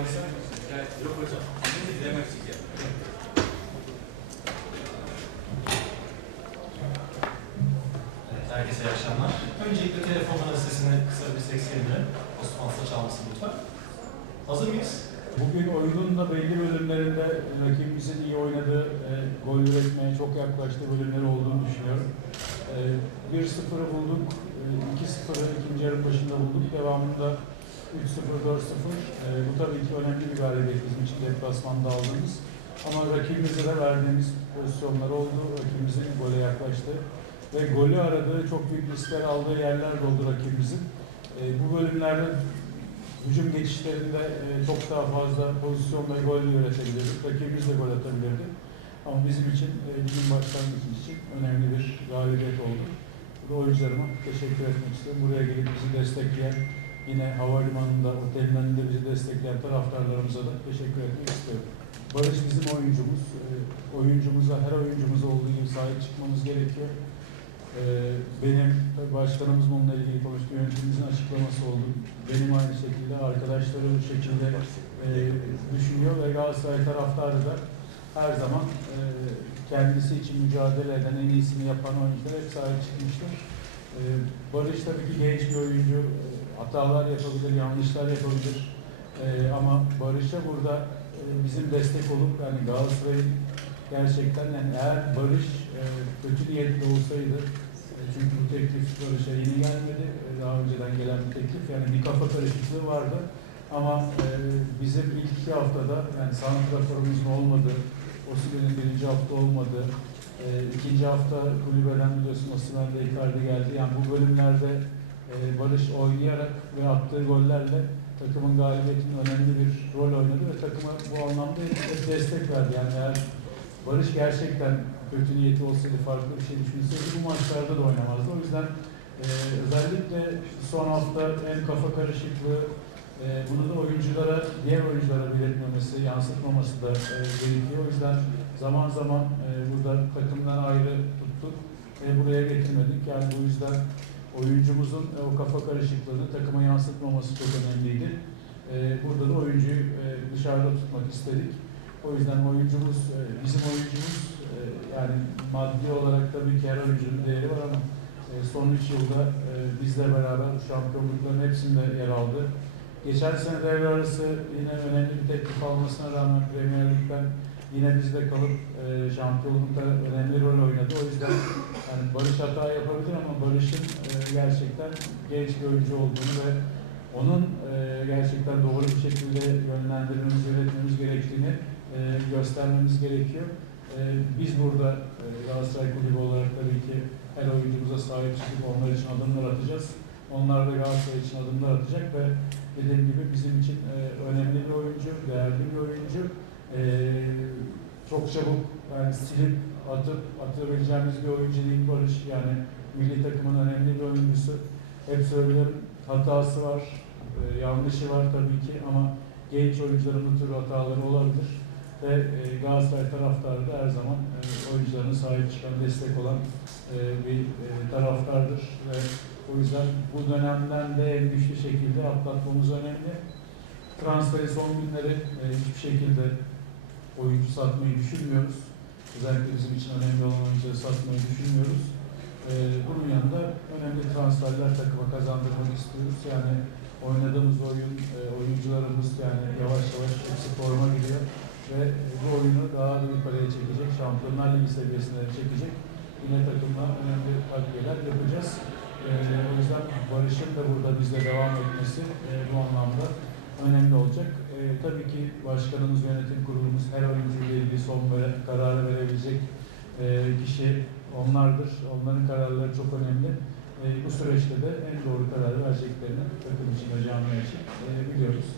İçin. Evet, herkese iyi akşamlar. Öncelikle telefonların sesini kısa bir seslendirelim. Osmanlıca çalmasın lütfen. Hazır mıyız? Bugün oyunun da belli bölümlerinde rakibimizin iyi oynadığı, e, gol üretmeye çok yaklaştığı bölümleri olduğunu düşünüyorum. E, 1-0'ı bulduk, e, 2-0'ı ikinci yarı başında bulduk. Devamında 3-0, 4-0. E, bu tabii ki önemli bir galibiyet bizim için deplasmanda aldığımız. Ama rakibimize de verdiğimiz pozisyonlar oldu. Rakibimizin gole yaklaştı. Ve golü aradığı, çok büyük riskler aldığı yerler oldu rakibimizin. E, bu bölümlerde hücum geçişlerinde e, çok daha fazla pozisyonla gol üretebilirdik. Rakibimiz de gol atabilirdi. Ama bizim için, e, bizim başlangıç için önemli bir galibiyet oldu. Burada oyuncularıma teşekkür etmek istiyorum. Buraya gelip bizi destekleyen, yine havalimanında, otelin önünde bizi destekleyen taraftarlarımıza da teşekkür etmek istiyorum. Barış bizim oyuncumuz. E, oyuncumuza, her oyuncumuza olduğu gibi sahip çıkmamız gerekiyor. Ee, benim başkanımız bununla ilgili konuştu, yönetimimizin açıklaması oldu. Benim aynı şekilde arkadaşları bu şekilde e, düşünüyor ve Galatasaray taraftarı da her zaman e, kendisi için mücadele eden, en iyisini yapan oyuncular hep sahip çıkmıştır. E, Barış tabii ki genç bir oyuncu, e, hatalar yapabilir, yanlışlar yapabilir. E, ama Barış'a burada e, bizim destek olup yani Galatasaray'ın gerçekten yani eğer Barış e, kötü niyetli olsaydı e, çünkü bu teklif Barış'a yeni gelmedi. Daha önceden gelen bir teklif. Yani bir kafa karışıklığı vardı. Ama e, bizim ilk iki haftada yani santraforumuzun olmadığı, Osimhen'in birinci hafta olmadı. E, ikinci hafta kulübeden biliyorsun Osimhen de Icardi geldi. Yani bu bölümlerde e, Barış oynayarak ve attığı gollerle takımın galibiyetinin önemli bir rol oynadı ve takıma bu anlamda hep destek verdi. Yani eğer Barış gerçekten kötü niyeti olsaydı, farklı bir şey düşünseydi bu maçlarda da oynamazdı. O yüzden e, özellikle son hafta en kafa karışıklığı, e, bunu da oyunculara, diğer oyunculara belirtmemesi, yansıtmaması da e, gerekiyor. O yüzden zaman zaman e, burada takımdan ayrı tuttuk ve buraya getirmedik. Yani bu yüzden oyuncumuzun e, o kafa karışıklığını takıma yansıtmaması çok önemliydi. E, burada da oyuncuyu e, dışarıda tutmak istedik. O yüzden oyuncumuz, e, bizim oyuncumuz e, yani maddi olarak tabii ki her oyuncunun değeri var ama e, son 3 yılda e, bizle beraber şampiyonlukların hepsinde yer aldı. Geçen sene devre arası yine önemli bir teklif almasına rağmen Premier Lig'den yine bizde kalıp e, şampiyonlukta önemli rol oynadı. O yüzden yani Barış hata yapabilir ama Barış'ın e, gerçekten genç bir oyuncu olduğunu ve onun e, gerçekten doğru bir şekilde yönlendirmemiz, yönetmemiz gerektiğini e, göstermemiz gerekiyor. E, biz burada e, Galatasaray Kulübü olarak tabii ki her oyuncumuza sahip çıkıp onlar için adımlar atacağız. Onlar da Galatasaray için adımlar atacak ve dediğim gibi bizim için e, önemli bir oyuncu, değerli bir oyuncu. E, çok çabuk yani silip atıp atabileceğimiz bir oyuncu değil Barış. Yani milli takımın önemli bir oyuncusu. Hep söylüyorum hatası var, e, yanlışı var tabii ki ama genç oyuncuların bu tür hataları olabilir ve e, Galatasaray taraftarı da her zaman e, oyuncularına sahip çıkan, destek olan e, bir e, taraftardır ve o yüzden bu dönemden de en güçlü şekilde atlatmamız önemli. Transferi son günleri e, hiçbir şekilde oyuncu satmayı düşünmüyoruz. Özellikle bizim için önemli olan oyuncuları satmayı düşünmüyoruz. E, bunun yanında önemli transferler takıma kazandırmak istiyoruz. Yani oynadığımız oyun, e, oyuncularımız yani yavaş yavaş hepsi forma giriyor ve bu oyunu daha da yukarıya çekecek, Şampiyonlar Ligi seviyesine çekecek yine takımla önemli takviyeler yapacağız. Ee, o yüzden Barış'ın da burada bizle devam etmesi e, bu anlamda önemli olacak. Ee, tabii ki başkanımız, yönetim kurulumuz her oyuncuyla ilgili son böyle kararı verebilecek e, kişi onlardır. Onların kararları çok önemli. E, bu süreçte de en doğru kararı vereceklerini takım için ve için e, biliyoruz.